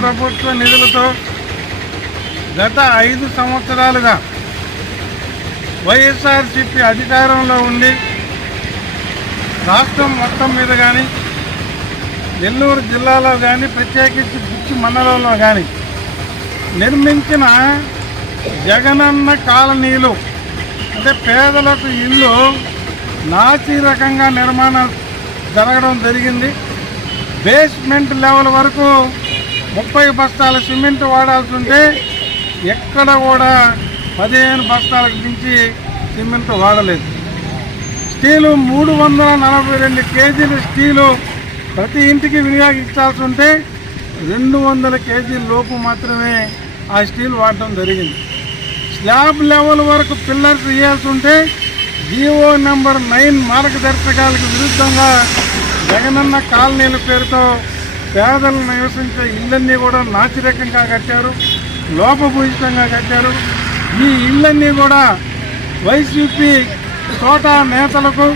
ప్రభుత్వ నిధులతో గత 5 సంవత్సరాలుగా వైఎస్ఆర్సీపీ అధికారంలో ఉండి రాష్ట్రం మొత్తం మీద కానీ నెల్లూరు జిల్లాలో కానీ ప్రత్యేకించి బుచ్చి మండలంలో కానీ నిర్మించిన జగనన్న కాలనీలు అంటే పేదలకు ఇల్లు నాసి రకంగా నిర్మాణం జరగడం జరిగింది. బేస్మెంట్ లెవెల్ వరకు 30 బస్తాల సిమెంట్ వాడాల్సి ఉంటే ఎక్కడ కూడా 15 బస్తాలకు మించి సిమెంట్ వాడలేదు. స్టీలు 342 కేజీలు స్టీలు ప్రతి ఇంటికి వినియోగించాల్సి ఉంటే 200 కేజీల లోపు మాత్రమే ఆ స్టీల్ వాడటం జరిగింది. స్లాబ్ లెవెల్ వరకు పిల్లర్స్ వేయాల్సి ఉంటే జీవో నెంబర్ 9 మార్గదర్శకాలకు విరుద్ధంగా జగనన్న కాలనీల పేరుతో పేదలు నివసించే ఇళ్ళన్నీ కూడా నాసిరకంగా కట్టారు, లోపభూయిష్టంగా కట్టారు. ఈ ఇళ్ళన్నీ కూడా వైసీపీ కోటా నేతలకు,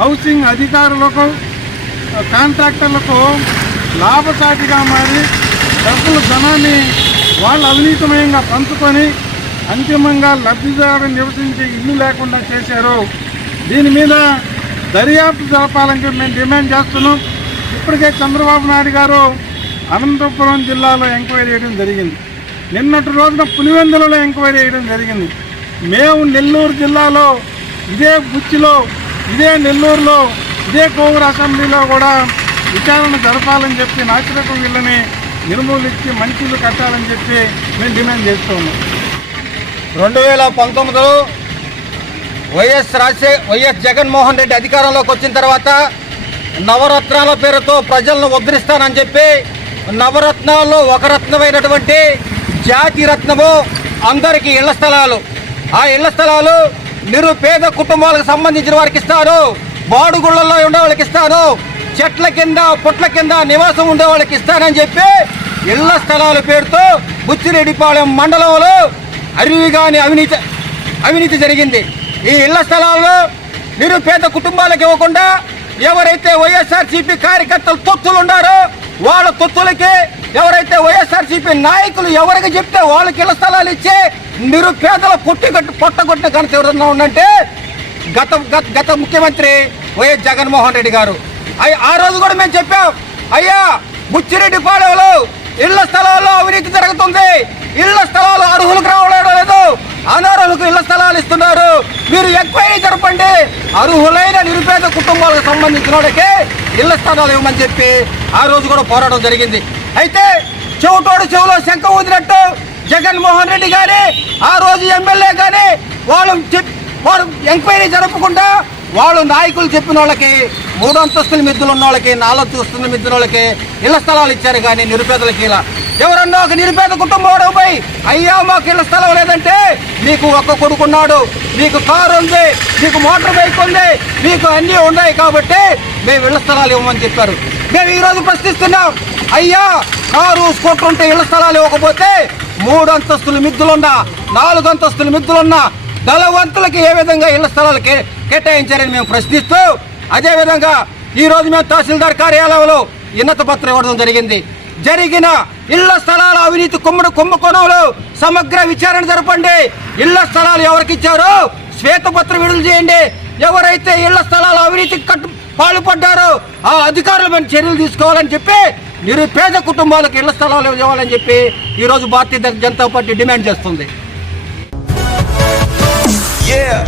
హౌసింగ్ అధికారులకు, కాంట్రాక్టర్లకు లాభసాటిగా మారి డబ్బుల ధనాన్ని వాళ్ళు అవినీతిమయంగా పంచుకొని అంతిమంగా లబ్ధిదారులు నివసించే ఇల్లు లేకుండా చేశారు. దీని మీద దర్యాప్తు జరపాలని మేము డిమాండ్ చేస్తున్నాం. ఇప్పటికే చంద్రబాబు నాయుడు గారు అనంతపురం జిల్లాలో ఎంక్వైరీ చేయడం జరిగింది. నిన్నటి రోజున పులివెందులలో ఎంక్వైరీ చేయడం జరిగింది. మేము నెల్లూరు జిల్లాలో ఇదే బుచ్చిలో, ఇదే నెల్లూరులో, ఇదే కోవూరు అసెంబ్లీలో కూడా విచారణ జరపాలని చెప్పి నాసిరకం ఇళ్ళని నిర్మూలించి మంచి ఇల్లు కట్టాలని చెప్పి మేము డిమాండ్ చేస్తూ ఉన్నాం. 2019లో వైఎస్ జగన్మోహన్ రెడ్డి అధికారంలోకి వచ్చిన తర్వాత నవరత్నాల పేరుతో ప్రజలను ఉద్ధరిస్తానని చెప్పి నవరత్నాల్లో ఒక రత్నమైనటువంటి జాతి రత్నము అందరికీ ఇళ్ల స్థలాలు, ఆ ఇళ్ల స్థలాలు నిరుపేద కుటుంబాలకు సంబంధించిన వారికి ఇస్తారు, బాడుగుళ్లలో ఉండే వాళ్ళకి ఇస్తాను, చెట్ల కింద పుట్ల కింద నివాసం ఉండే వాళ్ళకి ఇస్తానని చెప్పి ఇళ్ల స్థలాల పేరుతో బుచ్చిరెడ్డిపాళెం మండలంలో అరివిగాని అవినీతి జరిగింది. ఈ ఇళ్ల స్థలాల్లో నిరుపేద కుటుంబాలకు ఇవ్వకుండా ఎవరైతే వైఎస్ఆర్సీపీ కార్యకర్తలు తొత్తులు ఉన్నారో వాళ్ళ తొత్తులకి, ఎవరైతే వైఎస్ఆర్సీపీ నాయకులు ఎవరికి చెప్తే వాళ్ళకి ఇళ్ల స్థలాలు ఇచ్చి నిరుపేదల పొట్టగొట్టిన ఘనత ఎవరన్నా ఉందంటే గత ముఖ్యమంత్రి వైఎస్ జగన్మోహన్ రెడ్డి గారు. ఆ రోజు కూడా మేము చెప్పాం, అయ్యా బుచ్చిరెడ్డిపాళెంలో ఇళ్ల స్థలాల్లో అవినీతి జరుగుతుంది, ఇళ్ల స్థలాలు అర్హులకు రావడం లేదు, అనర్హులకు ఇళ్ల స్థలాలు ఇస్తున్నారు, మీరు ఎంక్వైరీ జరపండి, అర్హులైన నిరుపేద కుటుంబాలకు సంబంధించిన వాళ్ళకి ఇళ్ల స్థలాలు ఇవ్వమని చెప్పి ఆ రోజు కూడా పోరాటం జరిగింది. అయితే చెవిటోడు చెవిలో శంఖ ఊదినట్టు జగన్మోహన్ రెడ్డి గారి ఆ రోజు ఎమ్మెల్యే కానీ వాళ్ళు ఎంక్వైరీ జరపకుండా వాళ్ళు నాయకులు చెప్పిన వాళ్ళకి 3 అంతస్తుల మిద్దులు ఉన్న వాళ్ళకి, 4 అంతస్తుల మిద్దుల వాళ్ళకి ఇళ్ల స్థలాలు ఇచ్చారు. కానీ నిరుపేదలకి ఇలా ఎవరన్నా ఒక నిరుపేద కుటుంబం పోయి అయ్యా మాకు ఇళ్ల స్థలం లేదంటే, మీకు ఒక్క కొడుకున్నాడు, మీకు కారు ఉంది, మీకు మోటార్ బైక్ ఉంది, మీకు అన్నీ ఉన్నాయి కాబట్టి మేము ఇళ్ల స్థలాలు ఇవ్వమని చెప్పారు. మేము ఈరోజు ప్రశ్నిస్తున్నాం, అయ్యా కారు స్కూటర్ ఉంటే ఇళ్ల స్థలాలు ఇవ్వకపోతే 3 అంతస్తుల మిద్దులున్నా 4 అంతస్తుల మిద్దులున్నా ధనవంతులకి ఏ విధంగా ఇళ్ల స్థలాలు కేటాయించారని మేము ప్రశ్నిస్తూ, అదేవిధంగా ఈరోజు మేము తహసీల్దార్ కార్యాలయంలో వినతి పత్రం ఇవ్వడం జరిగింది. జరిగిన ఇళ్ల స్థలాల అవినీతి కుంభకోణంలో సమగ్ర విచారణ జరపండి, ఇళ్ల స్థలాలు ఎవరికి ఇచ్చారో శ్వేతపత్రం విడుదల చేయండి, ఎవరైతే ఇళ్ల స్థలాల అవినీతి పాల్పడ్డారో ఆ అధికారులపైన చర్యలు తీసుకోవాలని చెప్పి నిరుపేద కుటుంబాలకు ఇళ్ల స్థలాలు ఇవ్వాలని చెప్పి ఈరోజు భారతీయ జనతా పార్టీ డిమాండ్ చేస్తుంది. Yeah.